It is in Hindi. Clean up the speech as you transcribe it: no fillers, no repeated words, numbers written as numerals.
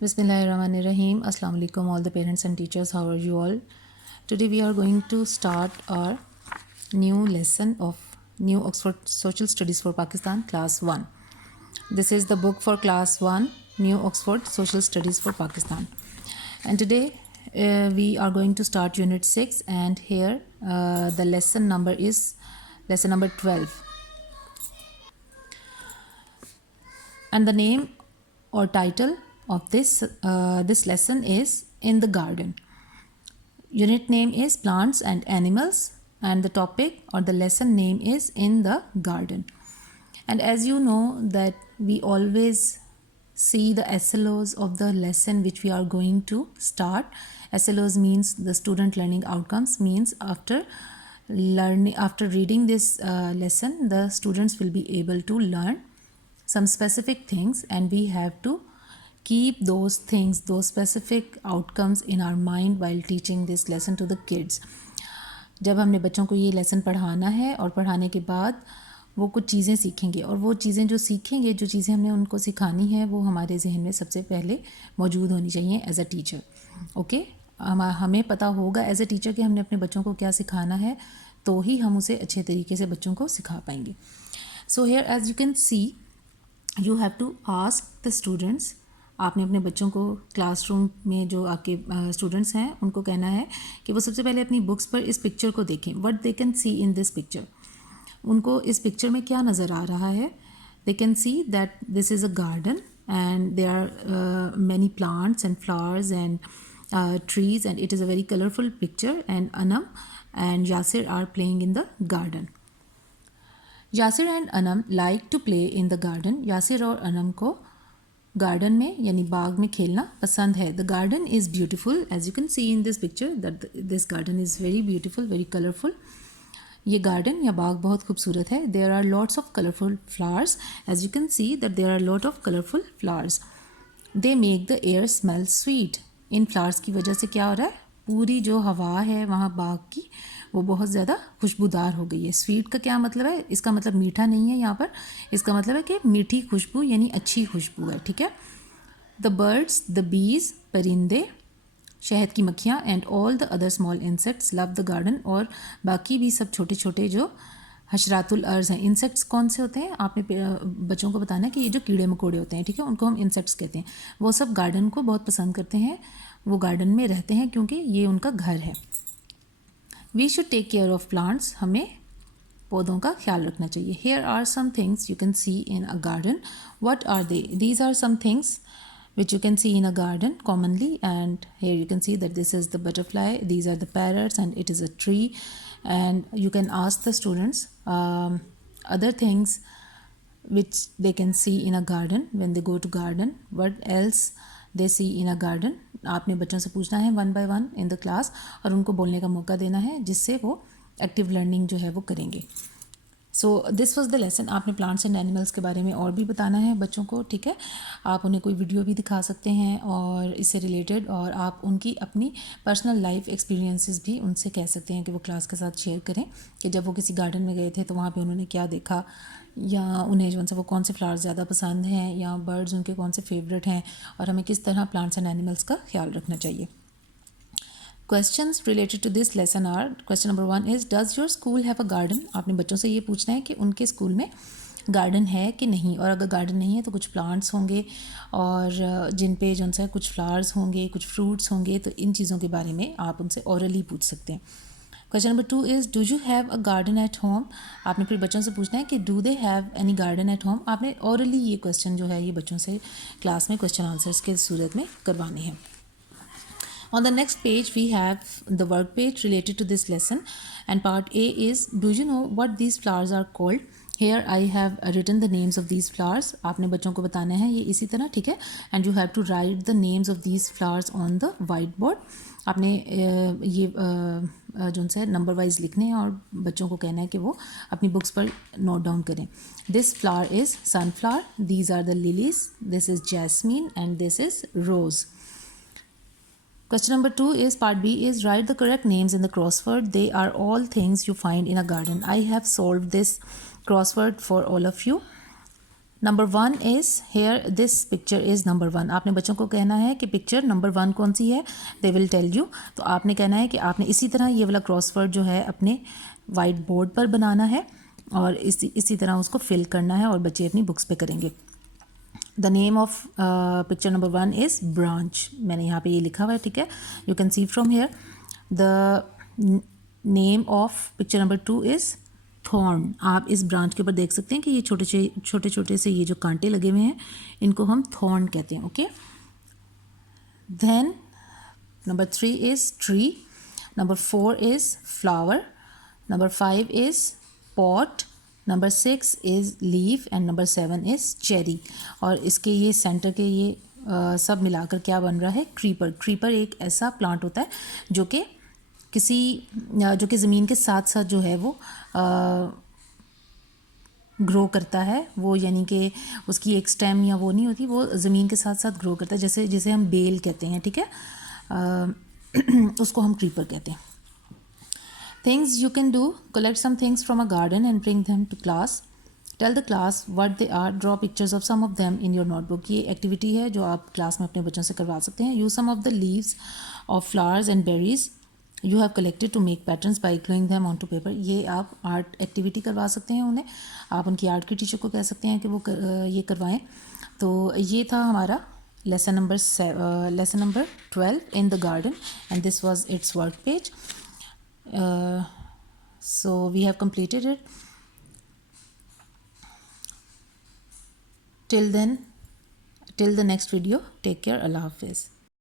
Bismillahirrahmanirrahim. Assalamu alaikum all the parents and teachers. How are you all? Today we are going to start our new lesson of New Oxford Social Studies for Pakistan Class 1. This is the book for Class 1, New Oxford Social Studies for Pakistan. And today we are going to start Unit 6, and here the lesson number is lesson number 12. And the name or title of this lesson is In the Garden. Unit name is Plants and Animals, and the topic or the lesson name is In the Garden. And as you know that we always see the SLOs of the lesson which we are going to start. SLOs means the student learning outcomes, means after reading this lesson, the students will be able to learn some specific things, and we have to keep those things, those specific outcomes in our mind while teaching this lesson to the kids. जब हमने बच्चों को ये लेसन पढ़ाना है और पढ़ाने के बाद वो कुछ चीज़ें सीखेंगे, और वो चीज़ें जो सीखेंगे, जो चीज़ें हमने उनको सिखानी है, वो हमारे जहन में सबसे पहले मौजूद होनी चाहिए एज अ टीचर. ओके, हमें पता होगा एज अ टीचर कि हमने अपने बच्चों को क्या सिखाना है, तो ही हम उसे अच्छे तरीके से बच्चों को सिखा पाएंगे. So here as you can see, you have to ask the students. आपने अपने बच्चों को क्लासरूम में जो आपके स्टूडेंट्स हैं उनको कहना है कि वो सबसे पहले अपनी बुक्स पर इस पिक्चर को देखें. What they can see in this picture. उनको इस पिक्चर में क्या नज़र आ रहा है. They can see that this is a garden and there are many plants and flowers and trees, and it is a very colorful picture, and Anam and Yasir are playing in the garden. Yasir and Anam like to play in the garden. Yasir और अनम को गार्डन में यानी बाग में खेलना पसंद है. The garden is beautiful, as you can see in this picture that this garden is very beautiful, very colourful. ये गार्डन या बाग बहुत खूबसूरत है. There are lots of colourful flowers, as you can see that there are lot of colourful flowers. They make the air smell sweet. इन फ्लावर्स की वजह से क्या हो रहा है, पूरी जो हवा है वहाँ बाग की, वो बहुत ज़्यादा खुशबूदार हो गई है. स्वीट का क्या मतलब है, इसका मतलब मीठा नहीं है यहाँ पर, इसका मतलब है कि मीठी खुशबू यानी अच्छी खुशबू है. ठीक है. द बर्ड्स, द बीज, परिंदे, शहद की मक्खियाँ, and all the other small insects love the garden. और बाकी भी सब छोटे छोटे जो हशरातुल अर्ज़ हैं. इंसेक्ट्स कौन से होते हैं, आपने बच्चों को बताना है कि ये जो कीड़े मकोड़े होते हैं, ठीक है, उनको हम इंसेक्ट्स कहते हैं. वो सब गार्डन को बहुत पसंद करते हैं, वो गार्डन में रहते हैं क्योंकि ये उनका घर है. We should take care of plants. हमें पौधों का ख्याल रखना चाहिए. Here are some things you can see in a garden. What are they. These are some things which you can see in a garden commonly, and here you can see that this is the butterfly, these are the parrots, and it is a tree. And you can ask the students other things which they can see in a garden when they go to garden. What else they see in a garden. आपने बच्चों से पूछना है one by one in the class, और उनको बोलने का मौका देना है जिससे वो एक्टिव लर्निंग जो है वो करेंगे. So this was the lesson. आपने प्लांट्स एंड एनिमल्स के बारे में और भी बताना है बच्चों को. ठीक है, आप उन्हें कोई वीडियो भी दिखा सकते हैं और इससे रिलेटेड, और आप उनकी अपनी पर्सनल लाइफ एक्सपीरियंसेस भी उनसे कह सकते हैं कि वो क्लास के साथ शेयर करें कि जब वो किसी गार्डन में गए थे तो वहाँ पे उन्होंने क्या देखा, या उन्हें जो वो कौन से फ्लावर्स ज़्यादा पसंद हैं, या बर्ड्स उनके कौन से फेवरेट हैं, और हमें किस तरह प्लांट्स एंड एनिमल्स का ख्याल रखना चाहिए. Questions related to this lesson are, question number 1 is, does your school have a garden. आपने बच्चों से ये पूछना है कि उनके स्कूल में गार्डन है कि नहीं, और अगर गार्डन नहीं है तो कुछ प्लांट्स होंगे, और जिन पे जो है कुछ फ्लावर्स होंगे, कुछ फ्रूट्स होंगे, तो इन चीज़ों के बारे में आप उनसे ओरली पूछ सकते हैं. Question number 2 is, do you have a garden at home. आपने फिर बच्चों से पूछना है कि do they have any garden at home. आपने ओरली ये क्वेश्चन जो है ये बच्चों से क्लास में क्वेश्चन आंसर्स के सूरत में करवाने हैं. On the next page we have the work page related to this lesson, and part A is, do you know what these flowers are called. Here I have written the names of these flowers. आपने बच्चों को बताना है ये इसी तरह. ठीक है, and you have to write the names of these flowers on the whiteboard. आपने ये जो है नंबर वाइज लिखने हैं और बच्चों को कहना है कि वो अपनी बुक्स पर नोट डाउन करें. This flower is sunflower, these are the lilies, this is jasmine, and this is rose. Question number 2 is, part B is, write the correct names in the crossword. They are all things you find in a garden. I have solved this crossword for all of you. Number 1 is here, this picture is number 1। आपने बच्चों को कहना है कि पिक्चर नंबर 1 कौन सी है, दे विल टेल यू। तो आपने कहना है कि आपने इसी तरह ये वाला क्रॉसवर्ड जो है अपने वाइट बोर्ड पर बनाना है और इसी तरह उसको फिल करना है और बच्चे अपनी बुक्स पे करेंगे। The name of picture number 1 is branch. मैंने यहाँ पे ये लिखा हुआ है, ठीक है, you can C from here. The name of picture number 2 is thorn. आप इस ब्रांच के ऊपर देख सकते हैं कि ये छोटे छोटे से ये जो कांटे लगे हुए हैं इनको हम थॉर्न कहते हैं, okay. Then number 3 is tree, number 4 is flower, number 5 is pot, number 6 is leaf and number 7 is cherry. और इसके ये सेंटर के ये सब मिलाकर क्या बन रहा है, क्रीपर। क्रीपर एक ऐसा प्लांट होता है जो कि ज़मीन के साथ साथ जो है वो ग्रो करता है, वो यानी कि उसकी एक स्टेम या वो नहीं होती, वो ज़मीन के साथ साथ ग्रो करता है, जैसे हम बेल कहते हैं, ठीक है, उसको हम क्रीपर कहते हैं। Things you can do: collect some things from a garden and bring them to class. Tell the class what they are. Draw pictures of some of them in your notebook. ये एक्टिविटी है जो आप क्लास में अपने बच्चों से करवा सकते हैं। Use some of the leaves of flowers and berries you have collected to make patterns by gluing them onto paper. ये आप आर्ट एक्टिविटी करवा सकते हैं उन्हें। आप उनकी आर्ट की टीचर को कह सकते हैं कि वो ये करवाएं। तो ये था हमारा lesson number 12 in the garden, and this was its work page. So we have completed it. Till then, till the next video, take care. Allah Hafiz.